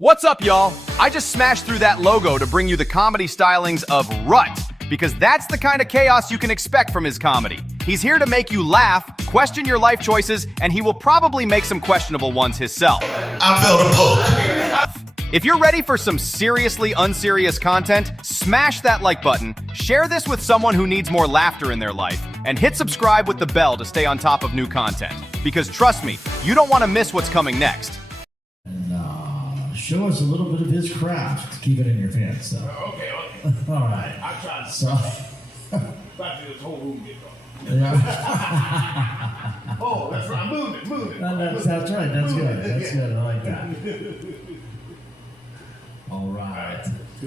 What's up, y'all? I just smashed through that logo to bring you the comedy stylings of Rutt, because that's the kind of chaos you can expect from his comedy. He's here to make you laugh, question your life choices, and he will probably make some questionable ones himself. I felt a poke. If you're ready for some seriously unserious content, smash that like button, share this with someone who needs more laughter in their life, and hit subscribe with the bell to stay on top of new content. Because trust me, you don't want to miss what's coming next. And show us a little bit of his craft. Keep it in your pants, though. Okay. All right. I tried to. So, Back to this whole room get going. yeah. Oh, that's right. Move it. That's right. That's good. That's good. I like that. All right.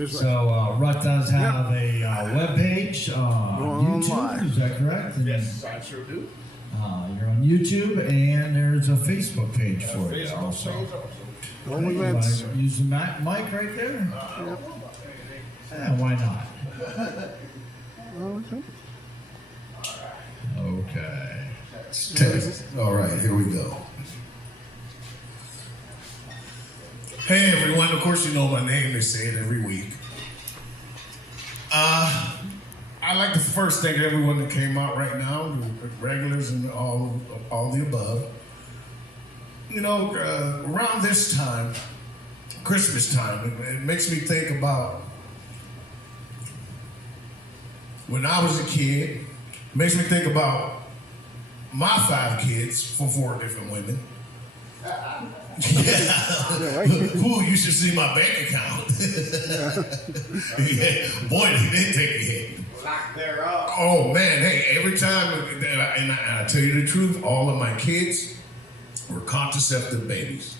So, Rutt does have a web page on YouTube. Is that correct? And, Yes, I sure do. you're on YouTube, and there's a Facebook page for it also. You want to use the mic right there? Yeah, why not? Okay. All right, here we go. Hey everyone, of course you know my name, they say it every week. I'd like to first thank everyone that came out right now, the regulars and all the above. You know, around this time, Christmas time, it makes me think about when I was a kid. It makes me think about my 5 kids from 4 different women. Yeah. Ooh, you should see my bank account. Yeah. Boy, did they take a hit. Lock there up. Oh man, hey, every time, and I tell you the truth, all of my kids were contraceptive babies.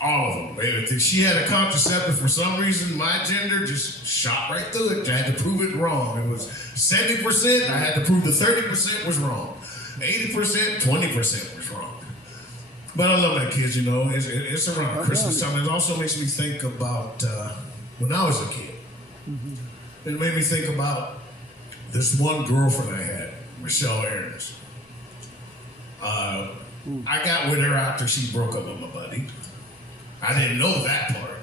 All of them. If she had a contraceptive for some reason, my gender just shot right through it. I had to prove it wrong. It was 70%, I had to prove the 30% was wrong. 80%, 20% was wrong. But I love my kids, you know. It's around Christmas time. It also makes me think about when I was a kid. It made me think about this one girlfriend I had, Michelle Aarons. I got with her after she broke up with my buddy. I didn't know that part.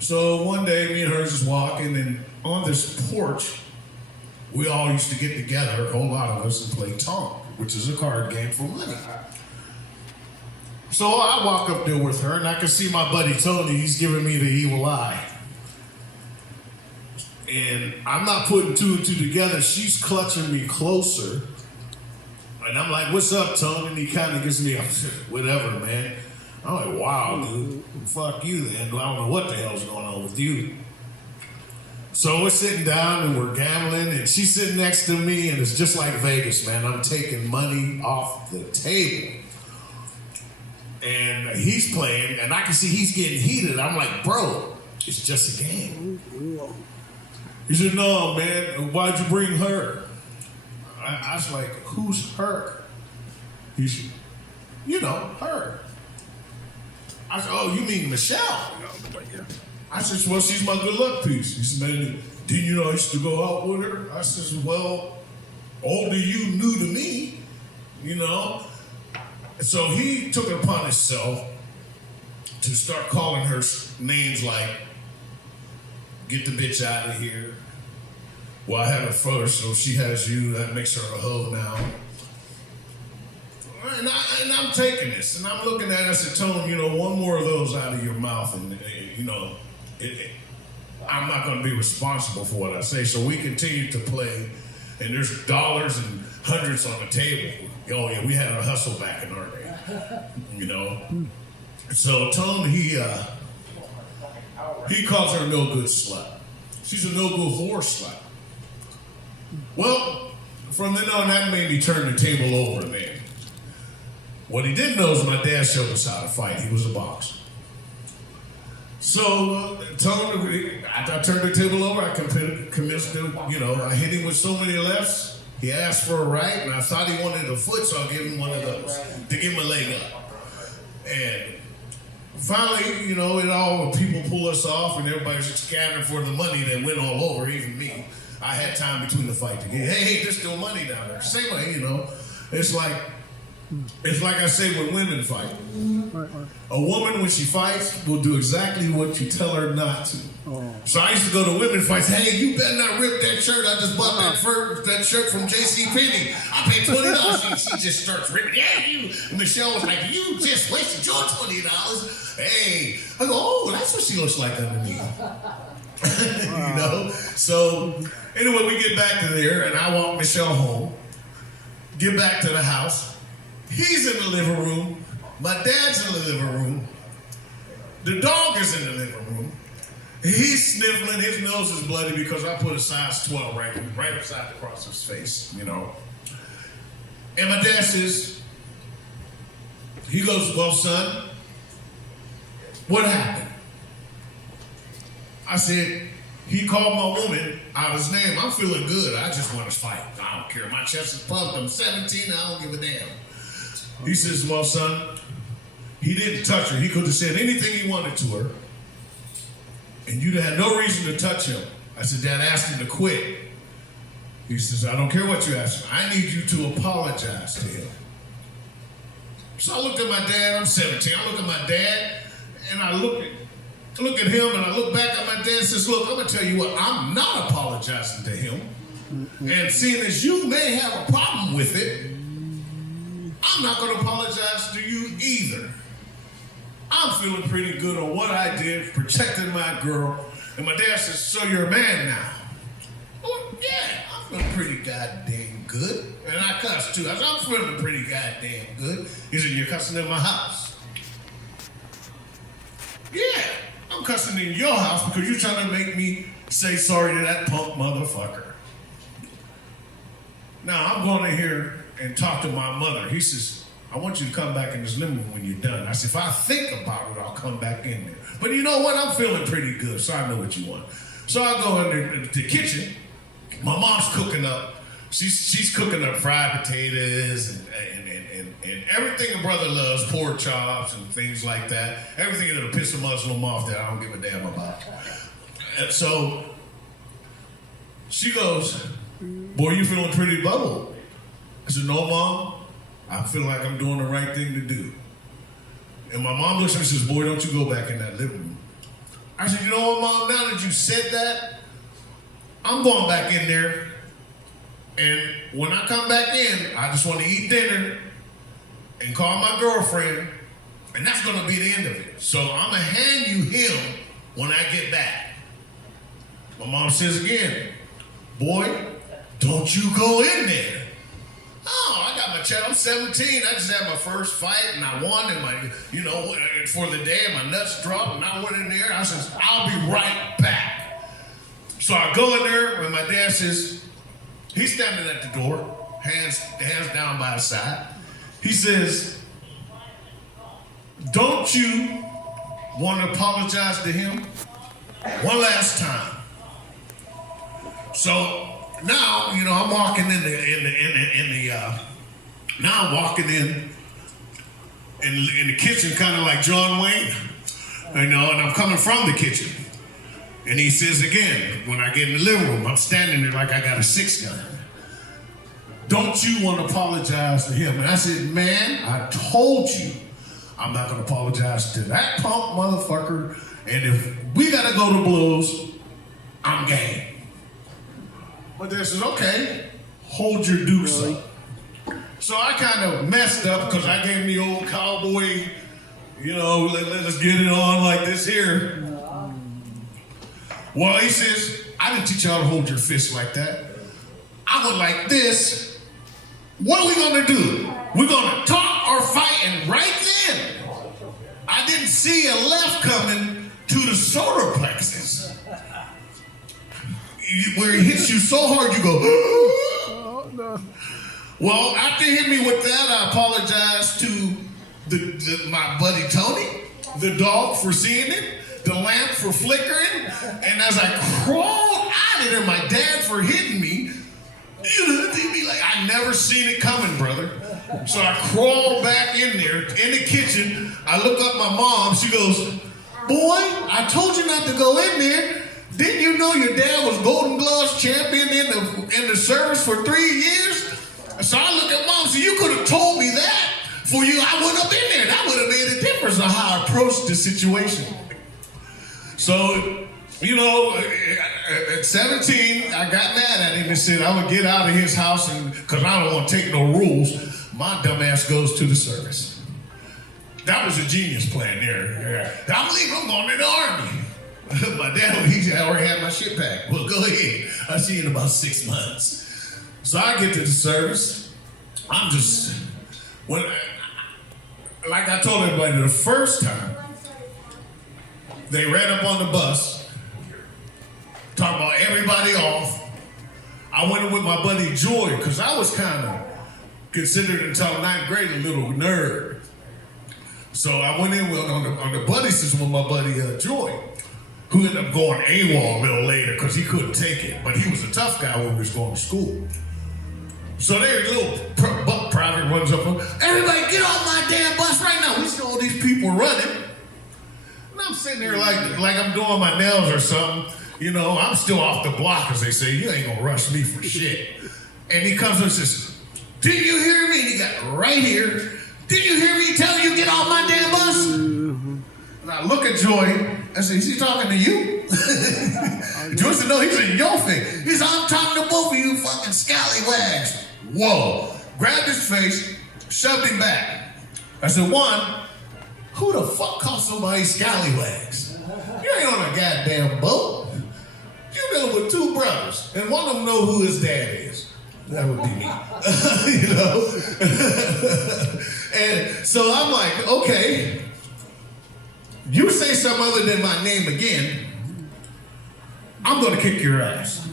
So one day, me and her just walking, and on this porch, we all used to get together, a whole lot of us, and play Tonk, which is a card game for money. So I walk up there with her, and I can see my buddy Tony, he's giving me the evil eye. And I'm not putting 2 and 2 together. She's clutching me closer. And I'm like, what's up, Tony? And he kind of gives me a, whatever, man. I'm like, wow, dude. Fuck you, then. I don't know what the hell's going on with you. So we're sitting down and we're gambling, and she's sitting next to me, and it's just like Vegas, man. I'm taking money off the table. And he's playing, and I can see he's getting heated. I'm like, bro, it's just a game. He said, no, man, why'd you bring her? I was like, who's her? He said, you know, her. I said, oh, you mean Michelle? I said, well, she's my good luck piece. He said, man, didn't you know I used to go out with her? I said, well, older you knew to me, you know. So he took it upon himself to start calling her names like, get the bitch out of here. Well, I had her first, so she has you. That makes her a hoe now. And I'm taking this, and I'm looking at it. I said, Tony, you know, one more of those out of your mouth, and, you know, I'm not going to be responsible for what I say. So we continue to play, and there's dollars and hundreds on the table. Oh, yeah, we had a hustle back in our day, you know. So Tony, he calls her a no-good slut. She's a no-good whore slut. Well, from then on, that made me turn the table over, man. What he didn't know is my dad showed us how to fight. He was a boxer. So, Tony, I turned the table over. I commenced to, you know, I hit him with so many lefts. He asked for a right, and I thought he wanted a foot, so I'll give him one of those to give him a leg up. And finally, you know, people pull us off, and everybody's just scattering for the money that went all over, even me. I had time between the fight to get, hey, there's still money down there. Same way, you know, it's like, It's like I say when women fight. A woman, when she fights, will do exactly what you tell her not to. So I used to go to women fights. Hey, you better not rip that shirt. I just bought that shirt from JCPenney. I paid $20. She just starts ripping. Yeah, you. And Michelle was like, you just wasted your $20. Hey, I go, oh, that's what she looks like underneath. You know? So anyway, we get back to there, and I walk Michelle home. Get back to the house. He's in the living room. My dad's in the living room. The dog is in the living room. He's sniffling. His nose is bloody because I put a size 12 right upside across his face, you know. And my dad says, he goes, well, son, what happened? I said, he called my woman out his name. I'm feeling good. I just want to fight. I don't care. My chest is pumped. I'm 17. I don't give a damn. He says, well, son, he didn't touch her. He could have said anything he wanted to her. And you'd have had no reason to touch him. I said, Dad asked him to quit. He says, I don't care what you ask him. I need you to apologize to him. So I looked at my dad. I'm 17. I look at my dad, and I look at him, and I look back at my dad and says, look, I'm going to tell you what, I'm not apologizing to him. And seeing as you may have a problem with it, I'm not going to apologize to you either. I'm feeling pretty good on what I did, protecting my girl. And my dad says, so you're a man now? Oh, yeah, I'm feeling pretty goddamn good. And I cussed too. I said, I'm feeling pretty goddamn good. He said, you're cussing in my house? Yeah, I'm cussing in your house because you're trying to make me say sorry to that punk motherfucker. Now, I'm going to hear and talk to my mother. He says, I want you to come back in this living room when you're done. I said, if I think about it, I'll come back in there. But you know what? I'm feeling pretty good, so I know what you want. So I go in the kitchen. My mom's cooking up. She's cooking up fried potatoes and everything a brother loves, pork chops and things like that. Everything that'll piss a Muslim off that I don't give a damn about. And so she goes, boy, you feeling pretty bubble. I said, no, Mom. I feel like I'm doing the right thing to do. And my mom looks at me and says, boy, don't you go back in that living room. I said, you know what, Mom, now that you said that, I'm going back in there. And when I come back in, I just want to eat dinner and call my girlfriend. And that's going to be the end of it. So I'm going to hand you him when I get back. My mom says again, boy, don't you go in there. Oh, I got my child. I'm 17. I just had my first fight, and I won. And my, you know, for the day, my nuts dropped, and I went in there. I says, I'll be right back. So I go in there, and my dad says, he's standing at the door, hands down by his side. He says, don't you want to apologize to him one last time? So now, you know, I'm walking now I'm walking in the kitchen, kind of like John Wayne, you know, and I'm coming from the kitchen. And he says again, when I get in the living room, I'm standing there like I got a 6-gun. Don't you want to apologize to him? And I said, man, I told you I'm not going to apologize to that punk motherfucker. And if we got to go to blows, I'm game. My dad says, okay, hold your dukes up. So I kind of messed up because I gave me old cowboy, you know, let's get it on like this here. Well, he says, I didn't teach you how to hold your fist like that. I went like this. What are we going to do? We're going to talk or fight, and right then, I didn't see a left coming to the solar plexus. Where he hits you so hard, you go, oh, no. Well, after he hit me with that, I apologized to my buddy Tony, the dog for seeing it, the lamp for flickering, and as I crawled out of there, my dad for hitting me, like I never seen it coming, brother. So I crawled back in there, in the kitchen. I look up my mom. She goes, boy, I told you not to go in there. Didn't you know your dad was Golden Gloves champion in the service for 3 years? So I look at Mom, so you could have told me that. For you, I wouldn't have been there. That would have made a difference on how I approached the situation. So, you know, at 17, I got mad at him and said I would get out of his house because I don't want to take no rules. My dumb ass goes to the service. That was a genius plan there. I'm leaving, I'm going to the Army. My dad, he already had my shit packed. Well, go ahead. I'll see you in about 6 months. So I get to the service. I'm just, like I told everybody, the first time they ran up on the bus, talking about everybody off. I went in with my buddy Joy, because I was kind of considered until 9th grade a little nerd. So I went in on the buddy system with my buddy Joy, who ended up going AWOL a little later because he couldn't take it. But he was a tough guy when we was going to school. So their little buck private runs up, everybody get off my damn bus right now. We see all these people running. And I'm sitting there like I'm doing my nails or something. You know, I'm still off the block, as they say. You ain't gonna rush me for shit. And he comes up and says, did you hear me? And he got right here. Did you hear me tell you get off my damn bus? And I look at Joy. I said, is he talking to you? Joy said, no, he's in your face. He said, I'm talking to both of you fucking scallywags. Whoa. Grabbed his face, shoved him back. I said, one, who the fuck calls somebody scallywags? You ain't on a goddamn boat. You dealing with two brothers, and one of them know who his dad is. That would be me. You know? And so I'm like, okay, you say something other than my name again, I'm gonna kick your ass.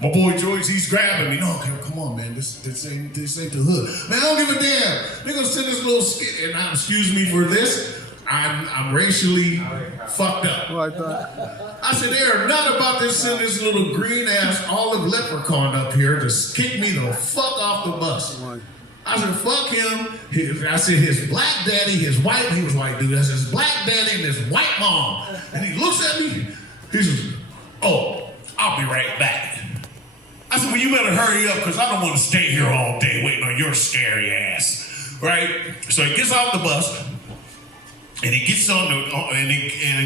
My boy George, he's grabbing me. No, come on, man. This ain't the hood. Man, I don't give a damn. They're gonna send this little skit, and excuse me for this. I'm racially fucked up. Like that. I said, they are not about to send this little green ass olive leprechaun up here to kick me the fuck off the bus. I said, fuck him. I said, his black daddy, his white, he was white dude. I said, his black daddy and his white mom. And he looks at me, he says, oh, I'll be right back. I said, well, you better hurry up because I don't want to stay here all day waiting on your scary ass. Right? So he gets off the bus. And he gets on and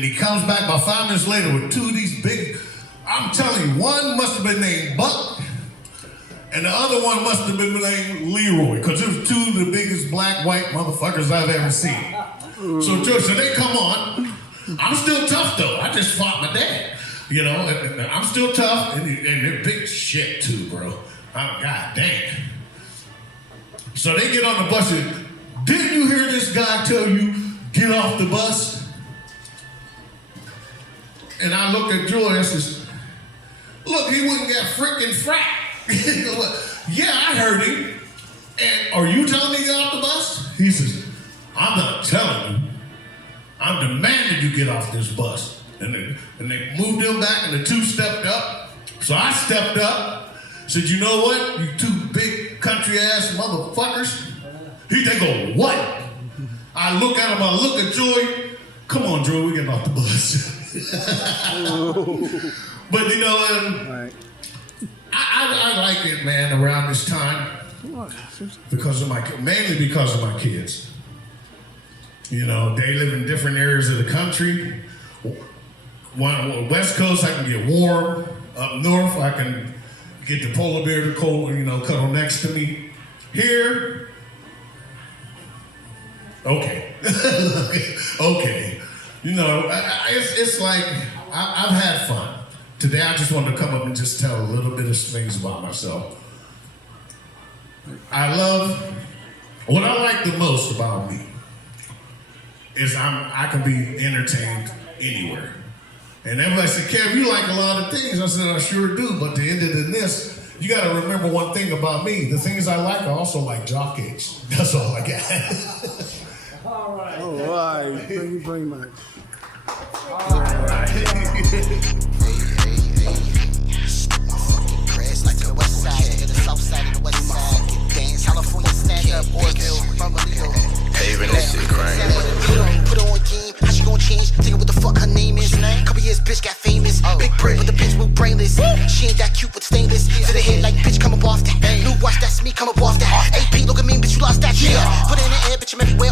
he comes back about 5 minutes later with two of these big, I'm telling you, one must have been named Buck, and the other one must have been named Leroy, because it was two of the biggest black, white motherfuckers I've ever seen. So they come on. I'm still tough though. I just fought my dad. You know, and I'm still tough, and they're big shit too, bro. God damn. So they get on the bus and, didn't you hear this guy tell you, get off the bus? And I look at Joy and says, look, he wouldn't get freaking fracked. Yeah, I heard him. And are you telling me to get off the bus? He says, I'm not telling you. I'm demanding you get off this bus. And they moved him back and the two stepped up. So I stepped up, said, you know what, you two big country ass motherfuckers? They go, what? I look at him, I look at Joy. Come on, Joy, we're getting off the bus. But you know, I like it, man, around this time. Mainly because of my kids. You know, they live in different areas of the country. West Coast, I can get warm. Up north, I can get the polar bear to cuddle next to me. Here, okay. Okay. You know, it's like, I've had fun. Today, I just wanted to come up and just tell a little bit of things about myself. What I like the most about me is I can be entertained anywhere. And everybody said, Kev, you like a lot of things. I said, I sure do, but the end of this, you gotta remember one thing about me. The things I like, I also like jock cakes. That's all I got. All right. Thank you very much. All right. Like the west side, to the south side of the west side. Dance, California, stand up, Orville, from a little. Hey, even this shit crying. Put on game, how she gon' change? Think of what the fuck her name is. Couple years, bitch got famous. Big brain, but the bitch move brainless. She ain't that cute, but stainless. To the head like, bitch, come up off that. New watch, that's me, come up off that. AP, look at me, bitch, you lost that. Yeah, put it in the air, bitch, I'm everywhere.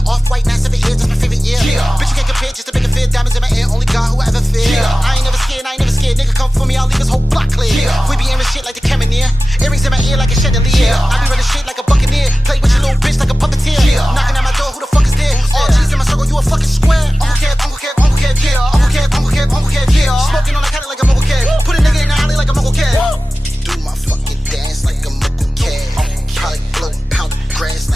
grass.